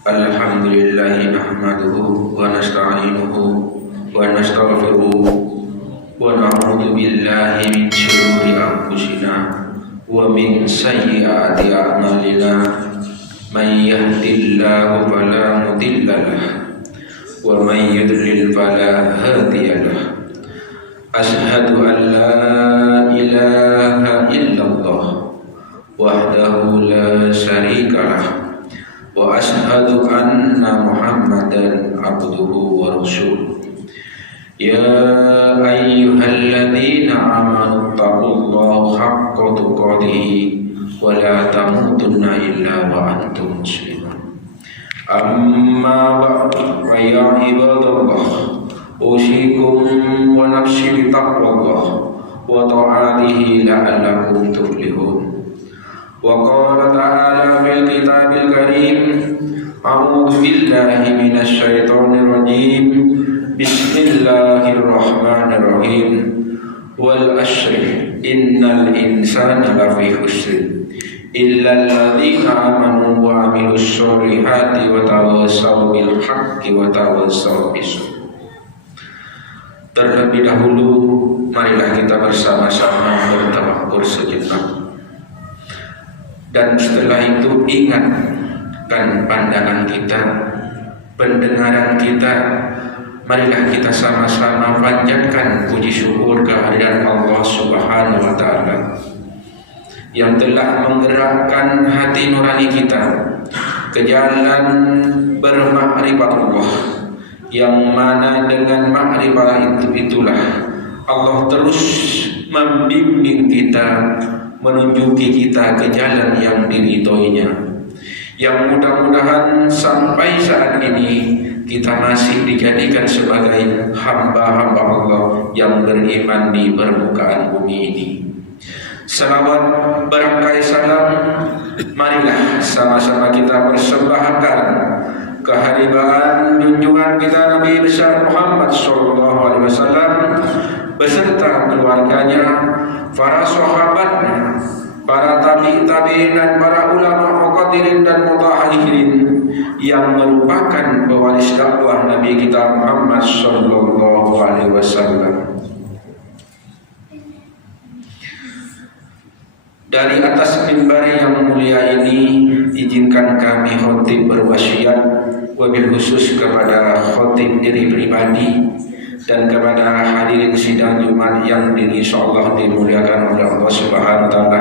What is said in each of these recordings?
Alhamdulillah nahmaduhu wa nasta'inuhu wa nastaghfiruh wa na'udzu billahi min shururi anfusina wa min sayyiati a'malina. Man yahdihillahu fala mudilla lahu wa man yudlil fala hadiya lahu. Ashhadu an la ilaha illallah wahdahu la syarika lahu wa ashhadu anna Muhammadan abduhu wa rasuluh. Ya ayyuhalladzina amanu taqullaha haqqa tuqatih wa la tamutunna illa wa antum muslimun. Amma ba'du, fa ya ibadallah, usikum wa nafsi bi taqwallah wa ta'atihi la'allakum tuflihun. Wa qala ta'ala fil kitabil karim, a'udzu billahi minasy syaithanir rajim. Bismillahirrahmanirrahim. Wal 'ashri innal insana lafi khusr illa alladzina amanu wa 'amilus sholihati wa tawassaw bil haqqi wa tawassaw bis sabr. Terlebih dahulu marilah kita bersama-sama bertafakkur sejenak. Dan setelah itu ingatkan pandangan kita, pendengaran kita. Marilah kita sama-sama panjatkan puji syukur kehadirat Allah Subhanahu wa Ta'ala yang telah menggerakkan hati nurani kita ke jalan bermakrifatullah, yang mana dengan makrifat itulah Allah terus membimbing kita, menunjuki kita ke jalan yang diridhoinya, yang mudah-mudahan sampai saat ini kita masih dijadikan sebagai hamba-hamba Allah yang beriman di permukaan bumi ini. Salawat berangkai salam, marilah sama-sama kita persembahkan kehadiran junjungan kita Nabi besar Muhammad SAW beserta keluarganya, para sahabatnya, para tabi'in dan para ulama muqaddirin dan mutahhirin yang merupakan pewaris dakwah Nabi kita Muhammad sallallahu alaihi wasallam. Dari atas mimbar yang mulia ini, izinkan kami khotib berwasiat wabil khusus kepada khotib diri pribadi dan kepada hadirin sidang Jumat yang insyaallah dimuliakan oleh Allah Subhanahu wa taala.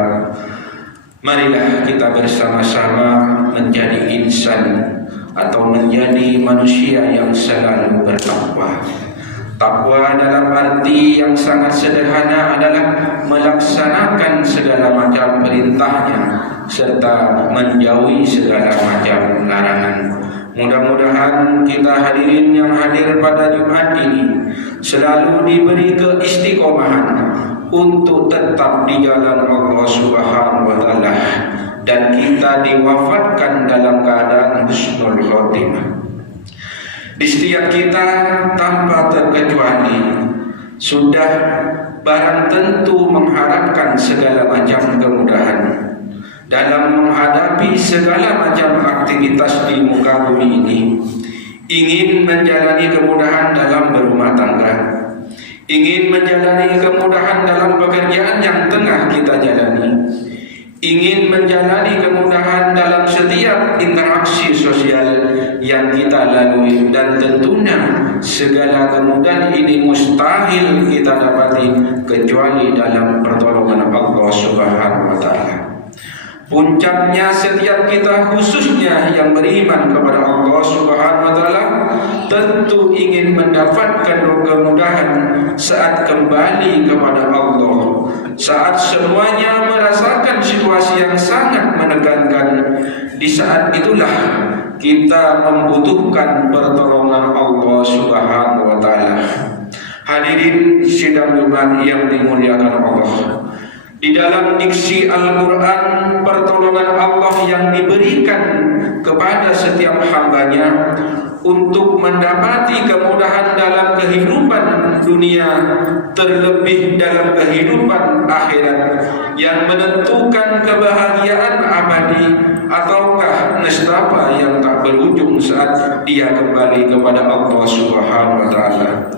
Marilah kita bersama-sama menjadi insan atau menjadi manusia yang selalu bertakwa. Takwa dalam arti yang sangat sederhana adalah melaksanakan segala macam perintahnya serta menjauhi segala macam larangan. Mudah-mudahan kita hadirin yang hadir pada Jumat ini selalu diberi keistiqomahan untuk tetap di jalan Allah Subhanahu wa Ta'ala, dan kita diwafatkan dalam keadaan husnul khotimah. Di setiap kita tanpa terkecuali sudah barang tentu mengharapkan segala macam kemudahan dalam menghadapi segala macam aktivitas di muka bumi ini. Ingin menjalani kemudahan dalam berumah tangga, ingin menjalani kemudahan dalam pekerjaan yang tengah kita jalani, ingin menjalani kemudahan dalam setiap interaksi sosial yang kita lalui, dan tentunya segala kemudahan ini mustahil kita dapati kecuali dalam pertolongan Allah Subhanahu wa Ta'ala. Puncaknya setiap kita, khususnya yang beriman kepada Allah Subhanahu wa Ta'ala, tentu ingin mendapatkan kemudahan saat kembali kepada Allah, saat semuanya merasakan situasi yang sangat menekankan. Di saat itulah kita membutuhkan pertolongan Allah Subhanahu wa Ta'ala. Hadirin sidang Jumat yang dimuliakan Allah, Di dalam diksi Al-Quran, pertolongan Allah yang diberikan kepada setiap hambanya untuk mendapati kemudahan dalam kehidupan dunia, terlebih dalam kehidupan akhirat, yang menentukan kebahagiaan abadi ataukah nestapa yang tak berujung saat dia kembali kepada Allah Subhanahu wa Ta'ala.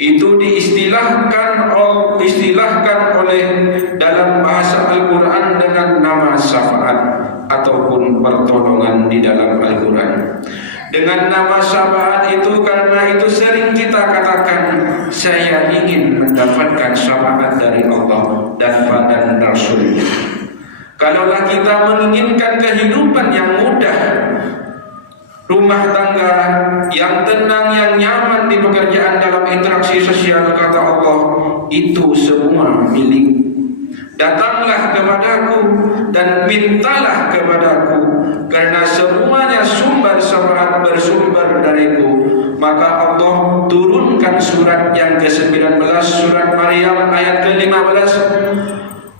Itu diistilahkan oleh dalam bahasa Al-Quran dengan nama syafaat ataupun pertolongan di dalam Al-Quran. Dengan nama syafaat itu, karena itu sering kita katakan, saya ingin mendapatkan syafaat dari Allah dan Rasul. Kalaulah kita menginginkan kehidupan yang mudah, rumah tangga yang tenang, yang nyaman di pekerjaan, dalam interaksi sosial, kata Allah, itu semua milik. Datanglah kepadaku dan mintalah kepadaku, karena semuanya sumber syafaat bersumber dariku. Maka Allah turunkan surat yang ke-19, surat Maryam ayat ke-15.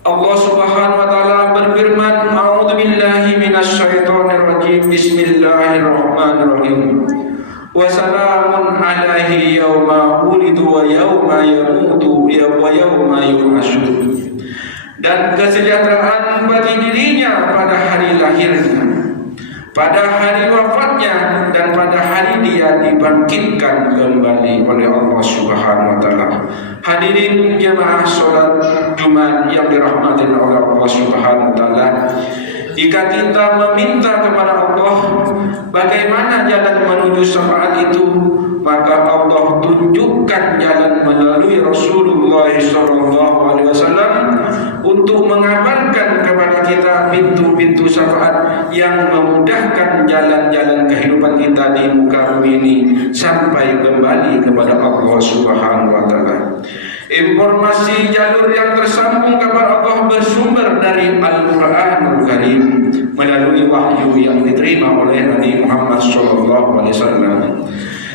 Allah Subhanahu wa Ta'ala berfirman, A'udzu billahi minasyaitonir rajim. Bismillahirrahmanirrahim. Wa salamun alaihi yauma wulidu wa yauma yamutu wa yauma yub'atsun. Dan kesejahteraan bagi dirinya pada hari lahirnya, pada hari wafatnya, dan pada hari dia dibangkitkan kembali oleh Allah Subhanahu wa Ta'ala. Hadirin jemaah salat Jumat yang dirahmati oleh Allah Subhanahu wa Ta'ala, jika kita meminta kepada Allah bagaimana jalan menuju syafaat itu, maka Allah tunjukkan jalan melalui Rasulullah SAW untuk mengabarkan kepada kita pintu-pintu syafaat yang memudahkan jalan-jalan kehidupan kita di muka bumi ini sampai kembali kepada Allah Subhanahu wa Ta'ala. Informasi jalur yang tersambung kepada Allah bersumber dari Al-Quranul Karim melalui wahyu yang diterima oleh Nabi Muhammad SAW.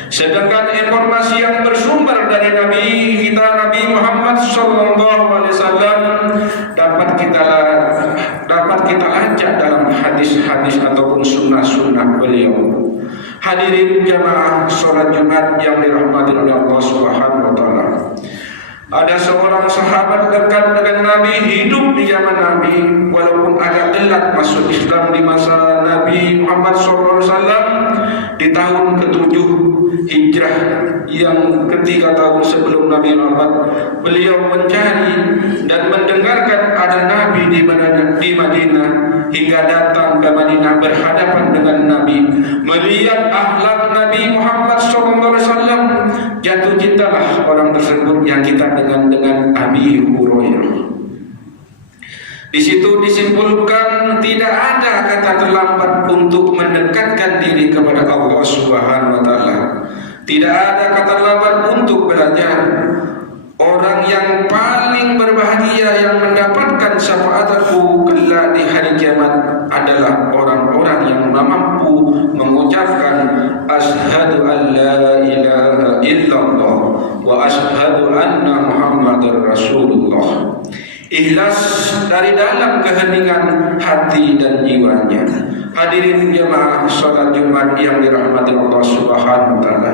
Sedangkan informasi yang bersumber dari Nabi kita, Nabi Muhammad SAW, dapat kita lacak dalam hadis-hadis ataupun sunnah-sunnah beliau. Hadirin jamaah sholat Jumat yang dirahmati oleh Allah Subhanahu wa Ta'ala. Ada seorang sahabat dekat dengan Nabi, hidup di zaman Nabi, walaupun agak telat masuk Islam di masa Nabi Muhammad SAW, di tahun ke-7 Hijrah, yang ketiga tahun sebelum Nabi Muhammad. Beliau mencari dan mendengarkan ada Nabi di Madinah, hingga datang ke Madinah berhadapan dengan Nabi. Melihat akhlak Nabi Muhammad SAW, jatuh cintalah orang tersebut yang kita dengan Abi Hurairah. Di situ disimpulkan tidak ada kata terlambat untuk mendekatkan diri kepada Allah Subhanahu wa Ta'ala. Tidak ada kata terlambat untuk belajar. Orang yang paling berbahagia yang mendapatkan syafaatku kelak di hari kiamat adalah orang-orang yang mampu mengucapkan asyhadu an la ilaha illallah wa asyhadu anna Muhammadar Rasulullah. Ikhlas dari dalam keheningan hati dan jiwanya. Hadirin jemaah salat Jumat yang dirahmati Allah Subhanahu wa Ta'ala.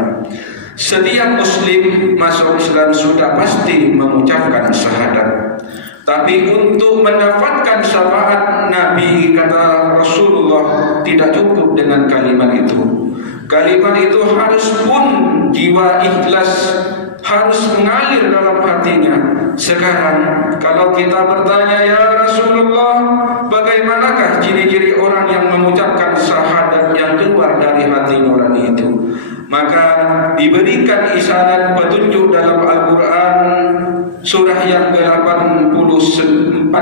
Setiap muslim masuk Islam sudah pasti mengucapkan syahadat. Tapi untuk mendapatkan syafaat Nabi, kata Rasulullah, tidak cukup dengan kalimat itu. Kalimat itu harus pun jiwa ikhlas, harus mengalir dalam hatinya. Sekarang kalau kita bertanya, ya Rasulullah, bagaimanakah ciri-ciri orang yang mengucapkan syahadat yang keluar dari hati nurani itu? Maka diberikan isyarat petunjuk dalam Al-Quran, surah yang ke-49,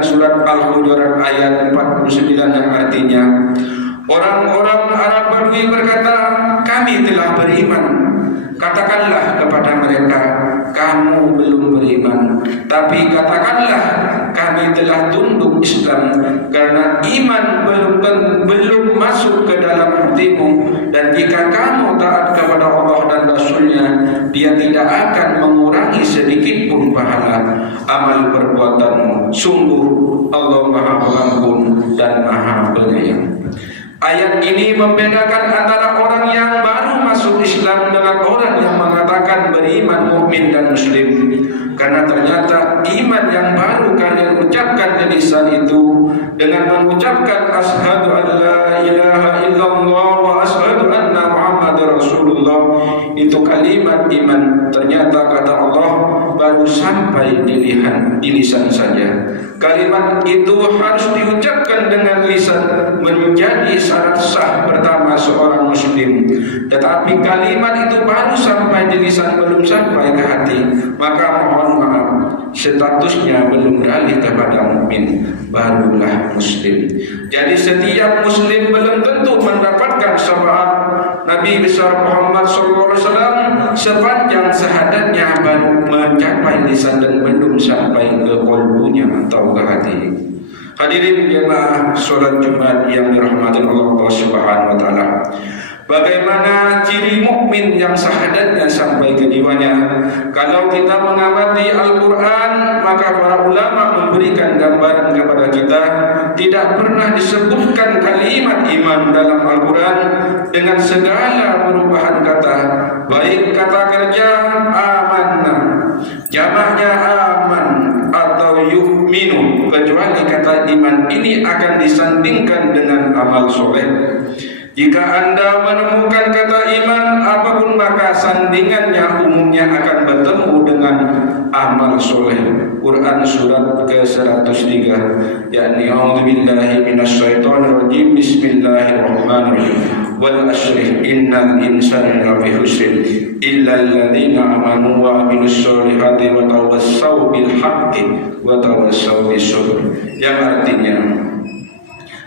surat Al-Hujurat ayat 49, yang artinya orang-orang Arab Badui berkata, kami telah beriman. Katakanlah kepada mereka, kamu belum beriman, tapi katakanlah kami telah tunduk Islam, karena iman belum masuk ke dalam hatimu. Dan jika kamu taat kepada Allah dan Rasulnya, dia tidak akan mengurangi mengurangi sedikit pun pahala amal perbuatanmu. Sungguh Allah Maha Pengampun dan Maha Penyayang. Ayat ini membedakan antara orang yang baru masuk Islam dengan orang yang mengatakan beriman, mukmin dan muslim. Karena ternyata iman yang baru kalian ucapkan di lisan itu dengan mengucapkan asyhadu an la ilaha illallah wa asyhadu anna Muhammadar Rasulullah, itu kalimat iman. Ternyata kata Allah baru sampai di lisan saja. Kalimat itu harus diucapkan dengan lisan, menjadi syarat sah pertama seorang muslim. Tetapi kalimat itu baru sampai di lisan, belum sampai ke hati, maka mohon maaf, statusnya belum beralih kepada mukmin, barulah muslim. Jadi setiap muslim belum tentu mendapatkan syafaat Nabi besar Muhammad SAW sepanjang syahadatnya baru mencapai lisan dan belum sampai ke qalbunya atau ke hati. Hadirin jemaah salat Jumat yang dirahmati Allah Subhanahu wa taala. Bagaimana ciri mukmin yang syahadatnya sampai ke jiwanya? Kalau kita mengamati Al-Quran, maka para ulama memberikan gambaran kepada kita, tidak pernah disebutkan kalimat iman dalam Al-Quran dengan segala perubahan kata, baik kata kerja amanna, jamaknya aman atau yu'minu, kecuali kata iman ini akan disandingkan dengan amal soleh. Jika Anda menemukan kata iman apapun, maka sandingannya umumnya akan bertemu dengan amal soleh. Quran surat ke-103, yakni a'udzubillahi minasyaitonirrajim, bismillahirrahmanirrahim, wal asri innal insana lafi khusr illa alladziina amanu wa 'amilus sholihati wa tawassaw bil haqqi wa tawassaw bis sabr. Yang artinya,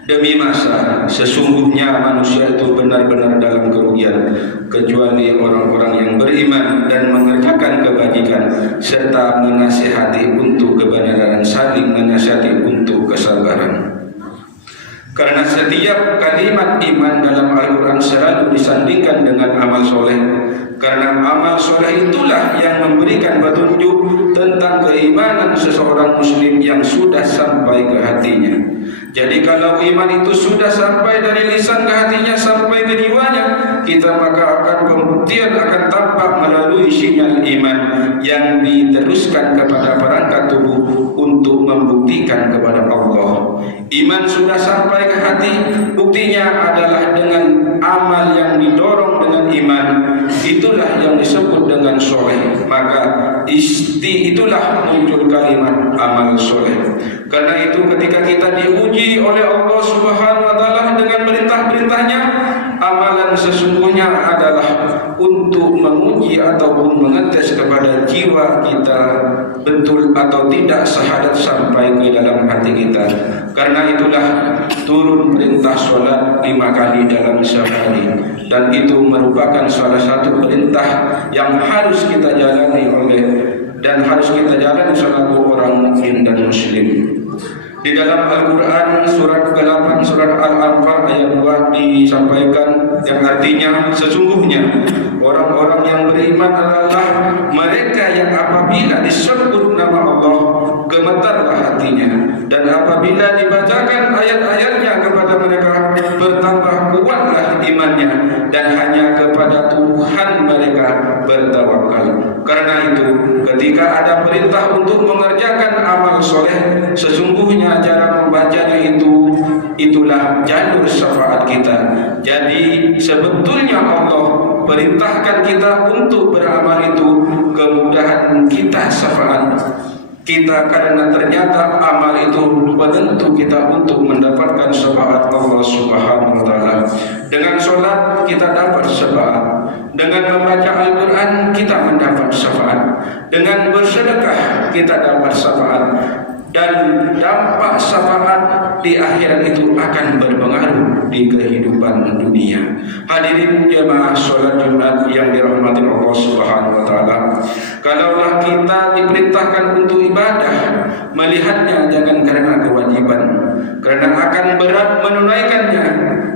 demi masa, sesungguhnya manusia itu benar-benar dalam kerugian, kecuali orang-orang yang beriman dan mengerjakan kebajikan serta menasihati untuk kebenaran, saling menasihati untuk kesabaran. Karena setiap kalimat iman dalam Al-Quran selalu disandingkan dengan amal soleh. Karena amal soleh itulah yang memberikan petunjuk tentang keimanan seseorang muslim yang sudah sampai ke hatinya. Jadi kalau iman itu sudah sampai dari lisan ke hatinya, sampai ke jiwanya, kita maka akan pembuktian akan tampak melalui sinyal iman yang diteruskan kepada perangkat tubuh untuk membuktikan kepada Allah. Iman sudah sampai ke hati, buktinya adalah dengan amal yang didorong dengan iman. Itulah yang disebut dengan soleh. Maka itulah muncul kalimat amal soleh. Karena itu ketika kita diuji oleh Allah Subhanahu wa taala dengan perintah-perintahnya, amalan sesungguhnya adalah untuk menguji ataupun mengetes kepada jiwa kita betul atau tidak syahadat sampai ke dalam hati kita. Karena itulah turun perintah sholat 5 kali dalam sehari, dan itu merupakan salah satu perintah yang harus kita jalani dan harus kita jalani selaku orang mukmin dan muslim. Di dalam Al-Quran surat ke-8 surat Al-Anfal ayat 2 disampaikan yang artinya, sesungguhnya orang-orang yang beriman adalah mereka yang apabila disebut nama Allah gemetarlah hatinya, dan apabila dibacakan ayat-ayatnya kepada mereka bertambah kuatlah imannya, dan hanya kepada Tuhan mereka bertawakal. Karena itu ketika ada perintah untuk mengerjakan amal soleh, sesungguhnya cara membacanya itulah jalur syafaat kita. Jadi sebetulnya Allah perintahkan kita untuk beramal itu, kemudahan kita syafaat kita, karena ternyata amal itu penentu kita untuk mendapatkan syafaat Allah Subhanahu wa taala. Dengan sholat kita dapat syafaat, dengan membaca Al-Quran kita mendapat syafaat, dengan bersedekah kita dapat syafaat, dan dampak syafaat di akhirat itu akan berpengaruh di kehidupan dunia. Hadirin jemaah salat Jumat yang dirahmati Allah Subhanahu wa taala, kalaulah kita diperintahkan untuk ibadah, melihatnya jangan karena kewajiban, karena akan berat menunaikannya,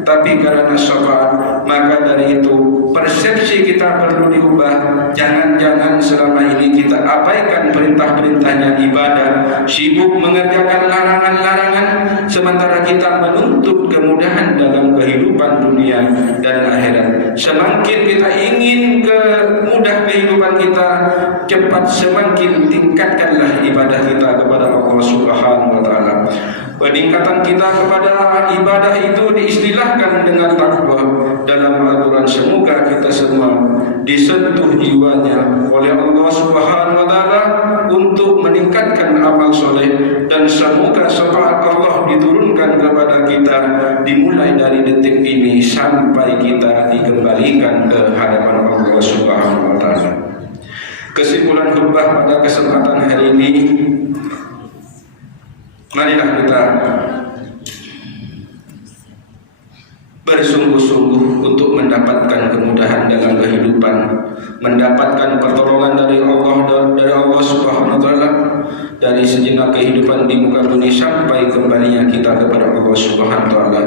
tapi karena syafaat, maka dari itu persepsi kita kita perlu diubah. Jangan-jangan selama ini kita abaikan perintah-perintahnya ibadah, sibuk mengerjakan larangan-larangan, sementara kita menuntut kemudahan dalam kehidupan dunia dan akhirat. Semakin kita ingin mudah kehidupan kita cepat, semakin tingkatkanlah ibadah kita kepada Allah Subhanahu wa taala. Peningkatan kita kepada ibadah itu diistilahkan dengan takwa dalam Al-Quran. Semoga kita semua disentuh jiwanya oleh Allah Subhanahu wa taala untuk meningkatkan amal soleh, dan semoga syafaat Allah diturunkan kepada kita dimulai dari detik ini sampai kita dikembalikan ke hadapan Allah Subhanahu wa taala. Kesimpulan khutbah pada kesempatan hari ini, marilah kita bersungguh-sungguh untuk mendapatkan kemudahan dalam kehidupan, mendapatkan pertolongan dari Allah Subhanahu wa taala dari sejenak kehidupan di muka bumi sampai kembalinya kita kepada Allah Subhanahu wa taala.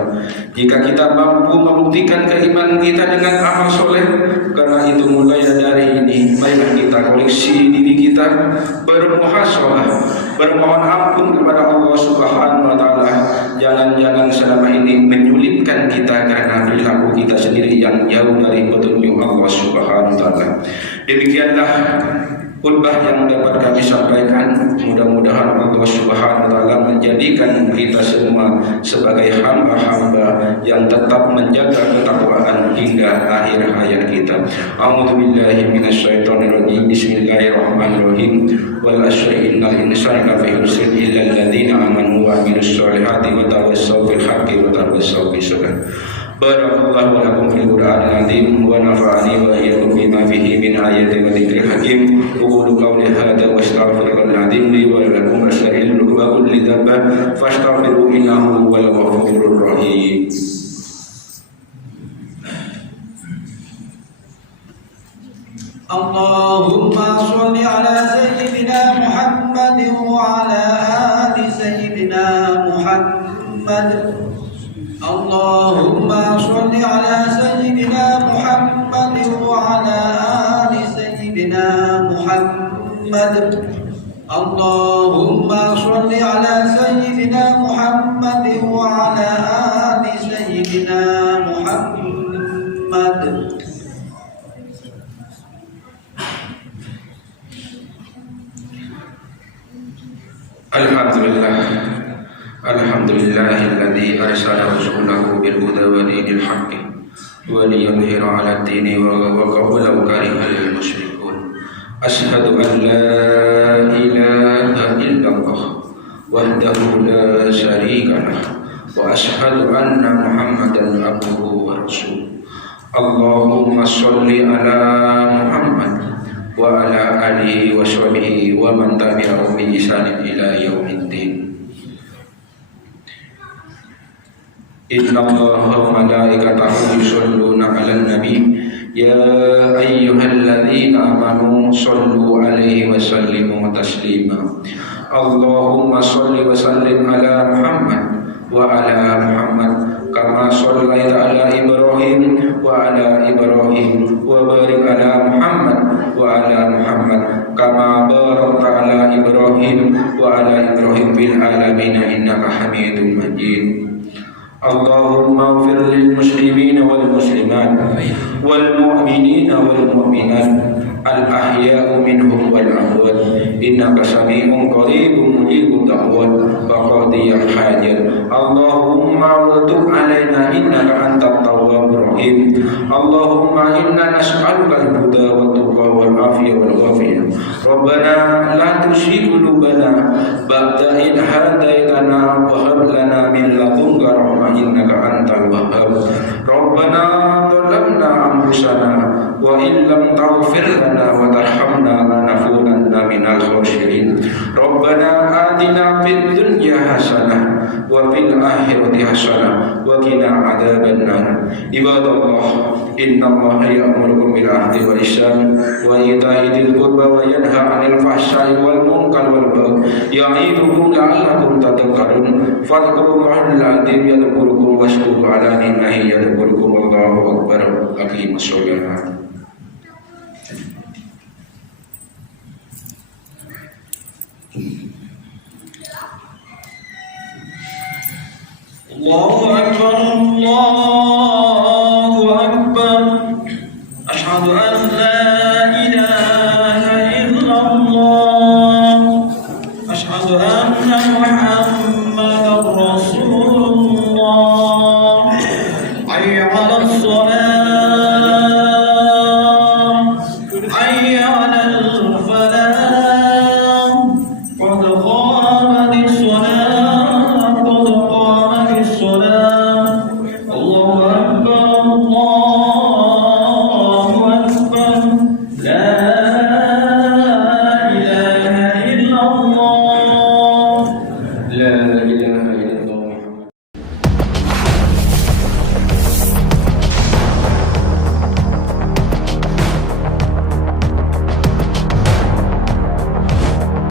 Jika kita mampu membuktikan keimanan kita dengan amal soleh, karena itu mulai dari ini marilah kita koleksi diri kita, bermuhasabah, bermohon ampun kepada Allah Subhanahu wa taala. Jangan-jangan selama ini menyulitkan kita karena perilaku kita sendiri yang jauh dari petunjuk Allah Subhanahu wa taala. Demikianlah khutbah yang dapat kami sampaikan. Mudah-mudahan Allah Subhanahu wa taala menjadikan kita semua sebagai hamba-hamba yang tetap menjaga ketakwaan hingga akhir hayat kita. A'udzubillahi minasyaitonirrajim. Bismillahirrahmanirrahim. Wal asri innal insana lafi khusr illa alladziina aamanu wa 'amilus shalihati wa tawassaw bil haqqi wa tawassaw bis sabr. Barakallahu lakum fil Qur'anil azim wa nafa'ani wa iyyakum bima fihi min ayatin wa dzikril hakim. Qulu qawli hadza wa astaghfirullahal azim li wa lakum astaghfiru wa kulli dhanbin fastaghfiruhu innahu huwal ghafurur rahim. Allahumma shalli ala sayyidina Muhammadin wa ala ali sayyidina Muhammad. Allahumma shalli ala sayyidina Muhammadin wa ala ali sayyidina Muhammad. Allahumma shalli ala sayyidina Muhammadin wa ala ali sayyidina Muhammad. Alhamdulillahilladzi arsala rasulahu bil huda wa dinil haqqi wa liyudhhira 'ala ad-dini walau karihal musyrikun. Asyhadu an la ilaha illallah wahdahu la syarika lah wa asyhadu anna Muhammadan abduhu wa rasuluh. Allahumma shalli ala Muhammad wa ala alihi wa sahbihi wa man tabi'ahum bi ihsanin ila yaumiddin. Inna Allaha wa malaikatahu yusholluna 'alan nabi ya ayyuhalladzina amanu shallu 'alaihi wa sallimu taslima. Allahumma shalli wa sallim ala Muhammad wa ala Muhammad kama shallaita ala Ibrahim wa ala Ibrahim wa barik ala Muhammad wa ala Muhammad kama barakta ala Ibrahim wa ala Ibrahim fil alamin innaka Hamidum Majid. Allahumma ighfir lil muslimina wal muslimat wal mu'minina wal mu'minat al ahya'u minhum wal amwat innaka sami'un qaribun mujibud da'wat wa qadiyal hajat. Allahumma tub 'alaina innaka antat tawwabur rahim. Allahumma inna nas'aluka al-huda wat tuqa wal afiyah wal afiyah. Rabbana la tuzigh qulubana ba'da idh hadaytana wa hab lana min ladunka rahmah innaka antal wahhab. Rabbana dhalamna anfusana wa in lam taghfir lana wa tarhamna lanakunanna minal khasirin. Rabbana atina fid dunya hasanah wa fil akhirati hasanah wa qina adzabannar. Ibadallah, innallaha ya'murukum bil 'adli wal ihsan wa ita'i dzil qurba wa yanha 'anil fahsya'i wal munkar wal baghi ya'idukum la'allakum tadhakkarun. Fadhkurullahal 'azim yadhkurukum washkuru 'ala ni'matihi yadhkurukum. Allahu akbar. Aqimus shalah. أن لا إله إلا الله أشهد أن محمدا رسول الله حي على الصلاة حي على الفلاح قد قامت الصلاة قد قامت الصلاة الله أكبر الله أكبر لا إله إلا الله لا إله